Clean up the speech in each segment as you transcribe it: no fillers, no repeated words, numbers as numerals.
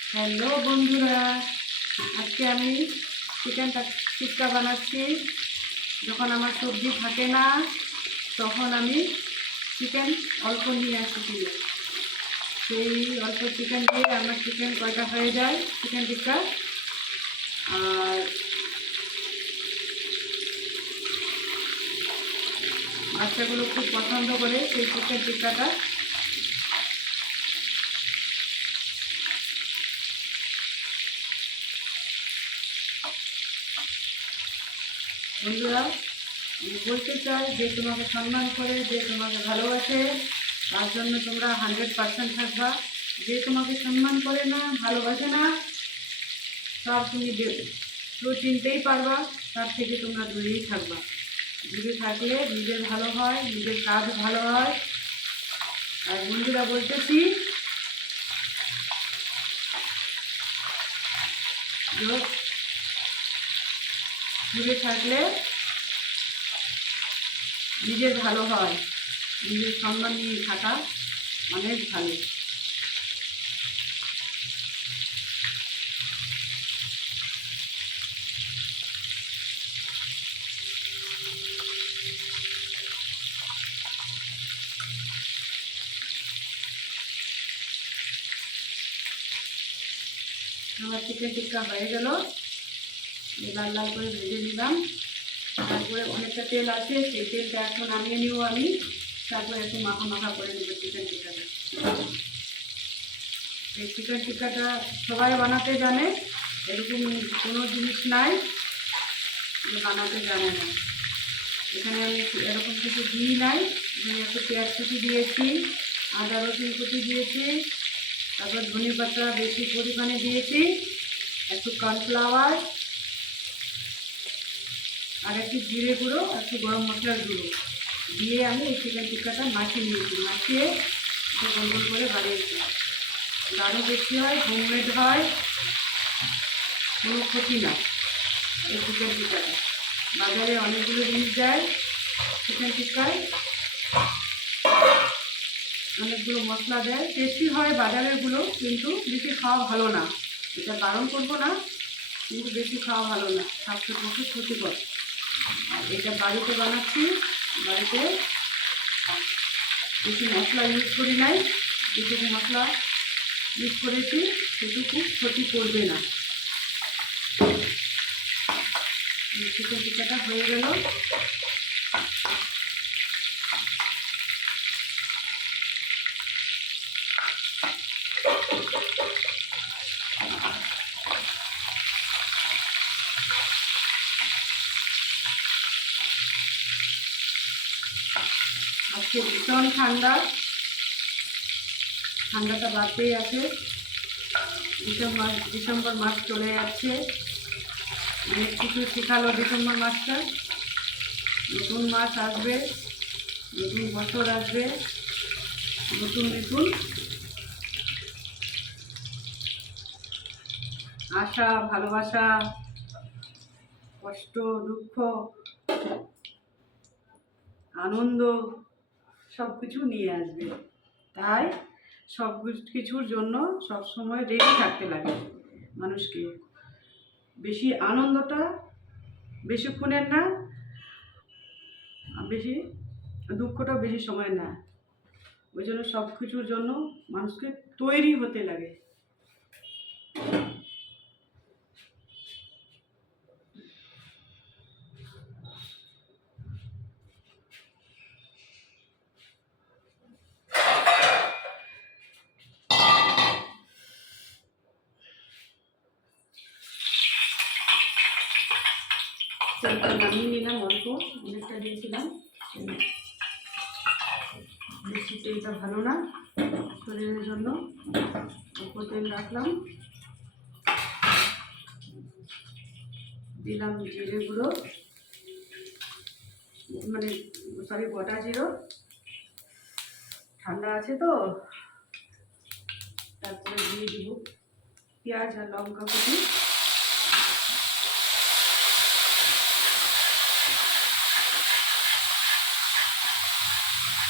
Hello বন্ধুরা, আজকে আমি চিকেন টিক্কা বানাচ্ছি। যখন আমার সবজি থাকে না তখন আমি চিকেন অল্প নিয়ে আসি কিনে। সেই অল্প চিকেন দিয়ে আমার চিকেন কয়টা হয়ে যায় চিকেন টিক্কা। আর বাচ্চাগুলো খুব পছন্দ করে সেই চিকেন টিক্কাটা। বন্ধুরা, আমি বলতে চাই যে তোমাকে সম্মান করে, যে তোমাকে ভালোবাসে, তার জন্য তোমরা 100% থাকবা। যে তোমাকে সম্মান করে না, ভালোবাসে না, তার তুমি তো চিনতেই পারবা, তার থেকে তোমরা দূরেই থাকবা। দূরে থাকলে নিজের ভালো হয়, নিজের কাজ ভালো হয়। আর বন্ধুরা বলতেছি, দূরে থাকলে নিজের ভালো হয়, নিজের সম্মান নিয়ে থাকা অনেক ভালো। আমার চিকেন টিক্কা হয়ে গেল, লাল লাল করে ভেজে নিলাম। তারপরে অনেকটা তেল আছে, সেই তেলটা এখন নামিয়ে নিব আমি। তারপরে একটু মাখা মাখা করে নেব চিকেন টিক্কাটা। এই চিকেন টিক্কাটা সবাই বানাতে জানে, এরকম কোনো জিনিস নাই যে বানাতে জানে না। এখানে আমি এরকম কিছু দিই নাই। এখানে একটু পেঁয়াজ কুচি দিয়েছি, আদা রসুন কুচি দিয়েছি, তারপর ধনে পাতা বেশি পরিমাণে দিয়েছি, একটু কর্নফ্লাওয়ার, আর একটু জিরে গুঁড়ো, একটু গরম মশলার গুঁড়ো দিয়ে আমি এই চিকেন টিক্কাটা মাখিয়ে নিয়েছি। মাখিয়ে একটু গোল গোল করে বানিয়েছি। দারুণ বেশি হয়, হোমমেড হয়, কোনো ক্ষতি না এই চিকেন টিক্কাটা। বাজারে অনেকগুলো জিনিস দেয় চিকেন টিক্কায়, অনেকগুলো মশলা দেয়, টেস্টি হয় বাজারেরগুলো, কিন্তু বেশি খাওয়া ভালো না। এটা বারণ করবো না, কিন্তু বেশি খাওয়া ভালো না, স্বাস্থ্যের পক্ষে ক্ষতিকর। আর এটা বাড়িতে বানাচ্ছি, বাড়িতে বেশি মশলা ইউজ করি নাই। যেটুকু মশলা ইউজ করেছি সেটুকু ক্ষতি করবে না। চিকেন টিক্কাটা হয়ে গেল। আজকে ভীষণ ঠান্ডা, ঠান্ডাটা বাড়তেই আছে। ডিসেম্বর মাস চলে যাচ্ছে, অনেক কিছু শেখালো ডিসেম্বর মাসটা। নতুন মাস আসবে, নতুন বছর আসবে, নতুন নতুন আশা, ভালোবাসা, কষ্ট, দুঃখ, আনন্দ সব কিছু নিয়ে আসবে। তাই সব কিছুর জন্য সবসময় রেডি থাকতে লাগে মানুষকে। বেশি আনন্দটা বেশিক্ষণের না, বেশি দুঃখটা বেশি সময় না। ওই জন্য সব কিছুর জন্য মানুষকে তৈরি হতে লাগে। তেলটা নামিয়ে নিলাম, অল্প অনেকটা দিয়েছিলাম। বেশি তেলটা ভালো না শরীরের জন্য, অল্প তেল রাখলাম। দিলাম জিরে গুঁড়ো, মানে সরি গোটা জিরো, ঠান্ডা আছে তো। তারপরে দিয়ে দিব পেঁয়াজ আর লঙ্কা কুচি।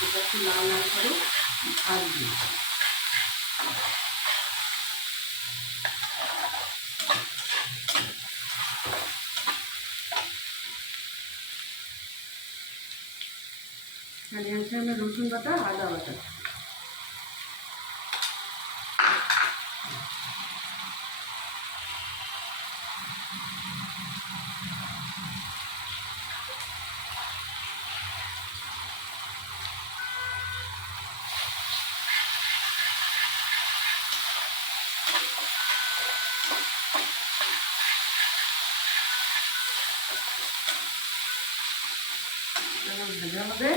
এটা একটু লাল লাল করে ভাজবো। এখানে আছে আমি রসুন বাটা, আদা বাটা। যেমন ভাজা হবে,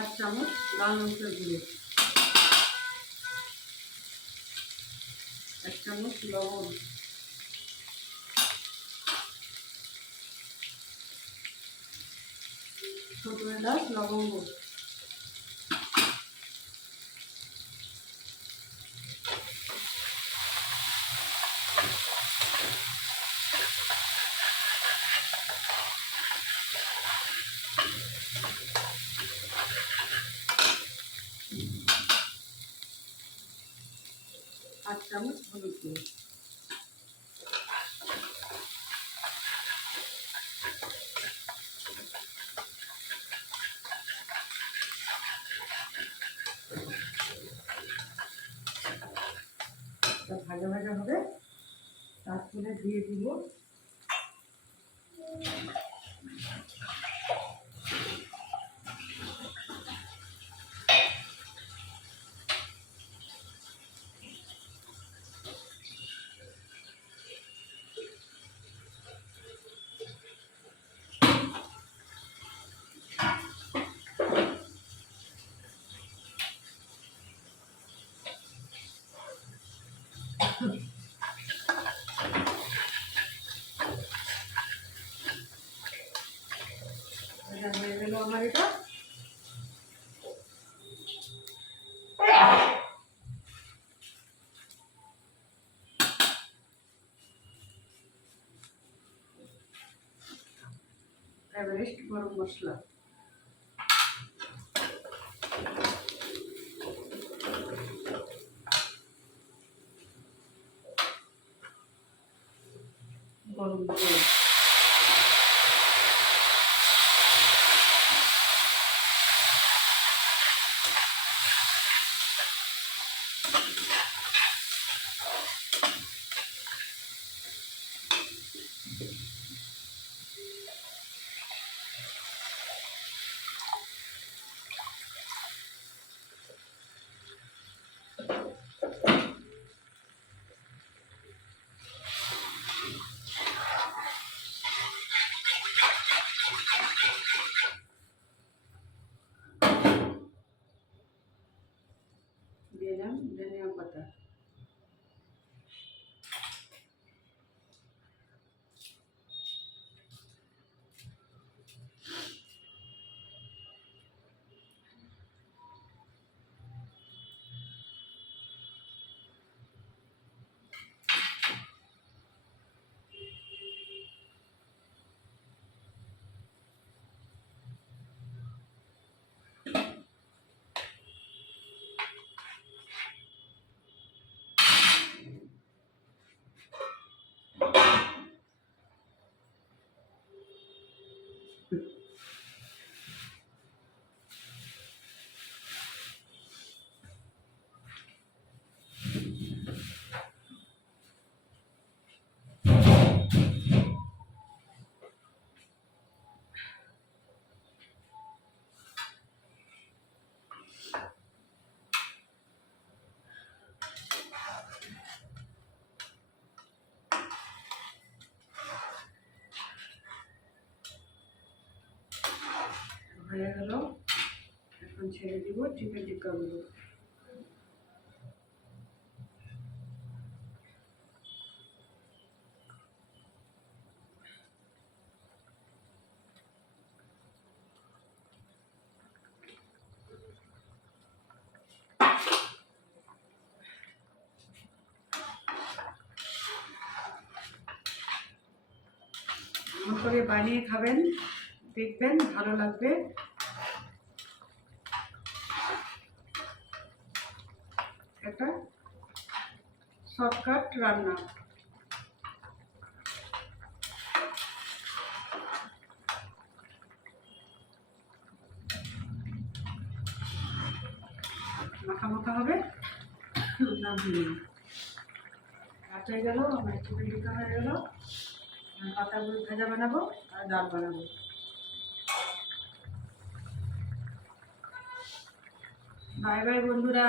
8 চামচ লাল লঙ্কার গুঁড়ো, 1 চামচ লবণ, ছোট এলাচ, লবঙ্গ, আট চামচ হলুদ গুঁড়ো। ভাজা ভাজা হবে, তারপরে দিয়ে দিব হয়ে গেল আমার এটা। এভারেস্ট গরম মশলা, গরম জল, দিলাম ধনিয়া পাতা, হয়ে গেল। এখন ছেড়ে দিব চিকেন টিক্কাগুলো। এমন করে বানিয়ে খাবেন, দেখবেন ভালো লাগবে। একটা শর্টকাট রান্না। মাখা মাখা হবে, নামিয়ে নিই। ভাত হয়ে গেল, আমার চিকেন টিক্কা হয়ে গেল। পাতাগুলো ভাজা বানাবো আর ডাল বানাবো। বাই বাই বন্ধুরা।